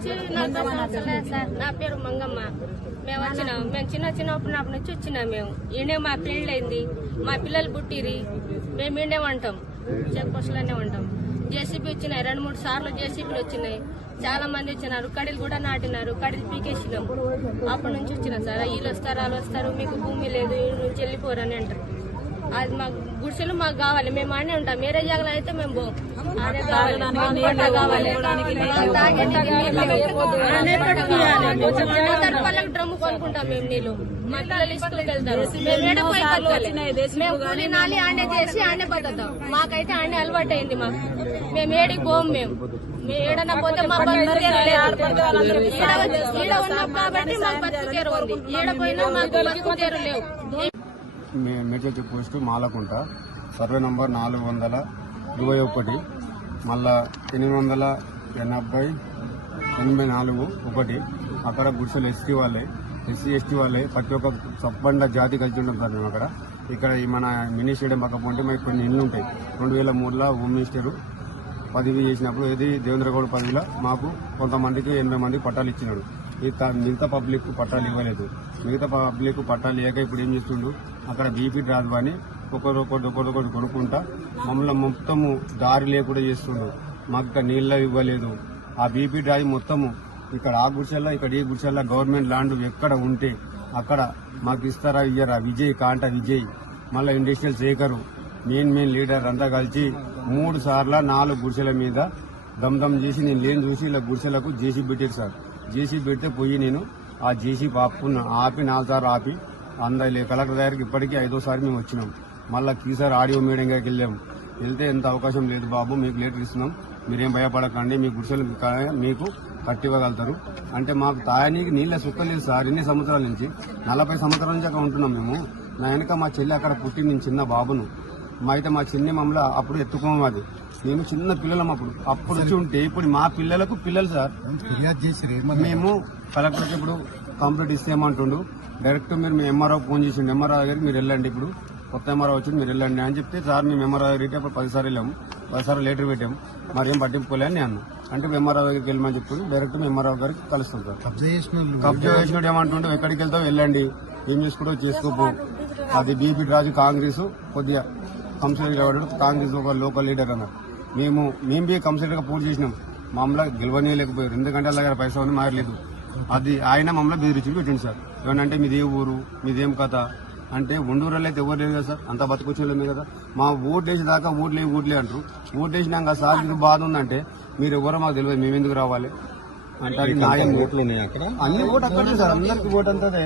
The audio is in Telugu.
వచ్చి నలభై సంవత్సరాలే సార్ నా పేరు మంగమ్మ. మేము వచ్చినాం. మేము చిన్న చిన్నప్పటి నుంచి వచ్చినాం మేము. ఈయనే మా పెళ్ళైంది. మా పిల్లలు పుట్టిరి మేము ఈయనే ఉంటాం. చెక్ పోస్టులోనే ఉంటాం. జేసీబీ వచ్చినాయి. రెండు మూడు సార్లు జేసీబీలు వచ్చినాయి. చాలా మంది వచ్చినారు. కడీలు కూడా నాటినారు. కడీలు పీకేసినాం. అప్పటి నుంచి వచ్చినాం సార్. వీళ్ళు వస్తారు వాళ్ళు వస్తారు. మీకు భూమి లేదు. ఈ నుంచి వెళ్ళిపోరు అని అంటారు. అది మాకు గుడిసెలు మాకు కావాలి. మేము ఆడే ఉంటాం. వేరే జాగాలో అయితే మేము పోం. ఆడే కావాలి. మాకు పళ్ళకి డ్రమ్ము కొనుక్కుంటాం మేము నీళ్ళు. మా పిల్లలు వెళ్తారు. మేము కూలి నాలి ఆడే చేసి ఆడే బతుకుతాం. మాకైతే ఆడే అలవాటు అయింది మాకు. మేము ఏడికి పోం మేము. మేము ఏడన్నా పోతే మా ఈడ ఉన్నాం కాబట్టి మాకు బతుకు తెరు ఉంది ఈడ పోయినా మాకు బతుకు తెరు లేవు Medchal check post Malakunta. Survey number నాలుగు వందల ఇరవై ఒకటి. మళ్ళా ఎనిమిది వందల ఎనభై ఎనభై నాలుగు ఒకటి. అక్కడ గుడిసెలు ఎస్టీ వాళ్ళే ఎస్సీ ఎస్టీ వాళ్ళే ప్రతి ఒక్క సబ్బండ జాతి కలిసి ఉంటాం సార్ మేము అక్కడ. ఇక్కడ మన మినీ స్టేడియం పక్క పోంటే మాకు కొన్ని ఇళ్ళు ఉంటాయి. రెండు వేల మూడులో హోమ్ మినిస్టరు పదవి చేసినప్పుడు ఇది దేవేంద్రగౌడ్ పదవిలో మాకు కొంతమందికి ఎనభై మంది పట్టాలు ఇచ్చినాడు. మిగతా పబ్లిక్ పట్టాలు ఇవ్వలేదు. మిగతా పబ్లిక్ పట్టాలు ఇవ్వక ఇప్పుడు ఏం చేస్తుండు? అక్కడ బీపీ రాదు అని ఒకరొకటి ఒకరొకటి కొనుక్కుంటా మమ్మల్ని మొత్తము దారి లేకుండా చేస్తుండు. మాకు నీళ్ళ ఇవ్వలేదు. ఆ బీపీ డ్రాయి మొత్తము ఇక్కడ ఆ గుడిసెల్లో ఇక్కడ ఈ గుడిసెల్లో గవర్నమెంట్ ల్యాండ్ ఎక్కడ ఉంటే అక్కడ మాకు ఇస్తారా ఇయ్యరా? విజయ్ కాంట విజయ్. మళ్ళీ industrial Shekhar main main leader అంతా కలిసి మూడు సార్ల నాలుగు గుడిసెల మీద దమ్ దమ్ చేసి నేను లేని చూసి ఇలా గుడిసెలకు జేసీ పెట్టారు సార్. జేసీ పెడితే పోయి నేను ఆ జేసీ ఆపుకున్నా ఆపి నాలుగు ఆపి అందలే కలెక్టర్ దగ్గరికి ఇప్పటికీ ఐదోసారి మేము వచ్చినాం. మళ్ళీ కీసారి ఆడియో మీడియం గారికి వెళ్ళాము వెళ్తే ఎంత అవకాశం లేదు బాబు మీకు లేటర్ ఇస్తున్నాం. మీరేం భయపడకండి మీ గుడిసెలు మీకు కట్టివ్వగలుగుతారు. అంటే మాకు తాయనీకి నీళ్ళ సుక్క లేదు సార్ ఎన్ని సంవత్సరాల నుంచి. నలభై సంవత్సరాల నుంచి అక్కడ ఉంటున్నాం మేము. నా వెనక మా చెల్లి అక్కడ పుట్టి నేను చిన్న బాబును. మా అయితే మా చిన్ని మమ్మల్ని అప్పుడు ఎత్తుకోము అది. మేము చిన్న పిల్లలం అప్పుడు. అప్పుడు వచ్చి ఉంటే ఇప్పుడు మా పిల్లలకు పిల్లలు సార్. ఫిర్యాదు చేసిరు మేము కలెక్టర్కి ఇప్పుడు కంప్లీట్ ఇస్తేమంటుండు డైరెక్ట్ మీరు మీ ఎంఆర్ఓ ఫోన్ చేసిండు. ఎంఆర్ఓ దగ్గరికి మీరు వెళ్ళండి ఇప్పుడు. కొత్త ఎంఆర్ఓ వచ్చింది మీరు వెళ్ళండి అని చెప్తే సార్ మేము ఎంఆర్ఓ దగ్గరికి అప్పుడు పదిసార్లు వెళ్ళాము పదిసార్లు లెటర్ పెట్టాము మరి ఏం పట్టింపుకోలే అని అన్నాను అంటే ఎంఆర్ఓ దగ్గరికి వెళ్ళమని చెప్పుకుని డైరెక్ట్ ఎంఆర్ఓ గారికి కలుస్తాం సార్. కబ్జా చేసినట్టు ఏమంటుండే? ఎక్కడికి వెళ్తావు? వెళ్ళండి. ఏం చేసుకుంటో చేసుకోపో. అది బీపీ రాజు కాంగ్రెస్ కొద్దిగా కంసైడర్ కాంగ్రెస్ ఒక లోకల్ లీడర్ అన్నారు. మేము మేము బి కంసైడర్గా పూర్తి చేసినాం. మమ్మల్ని గెలవనీయలేకపోయారు ఎందుకంటే వాళ్ళ దగ్గర పైసా ఉంది మారలేదు. అది ఆయన మమ్మల్ని బెదిరించి పెట్టింది సార్. ఏమనంటే మీది ఊరు? మీదేం కథ? అంటే ఉండూరులో అయితే ఎవరు లేదు కదా సార్. అంతా బతుకొచ్చేళ్ళమే కదా. మా ఓట్లు వేసేదాకా ఓట్లే ఓట్లే అంటారు. ఓట్లు వేసినాక సార్ ఇది బాధ ఉందంటే మీరు ఎవరో మాకు తెలియదు మేము ఎందుకు రావాలి? అంటే అది న్యాయం. ఓట్లు ఉన్నాయి అక్కడ? అన్ని ఓటు అక్కడే సార్. అందరికి ఓటు అంతదే.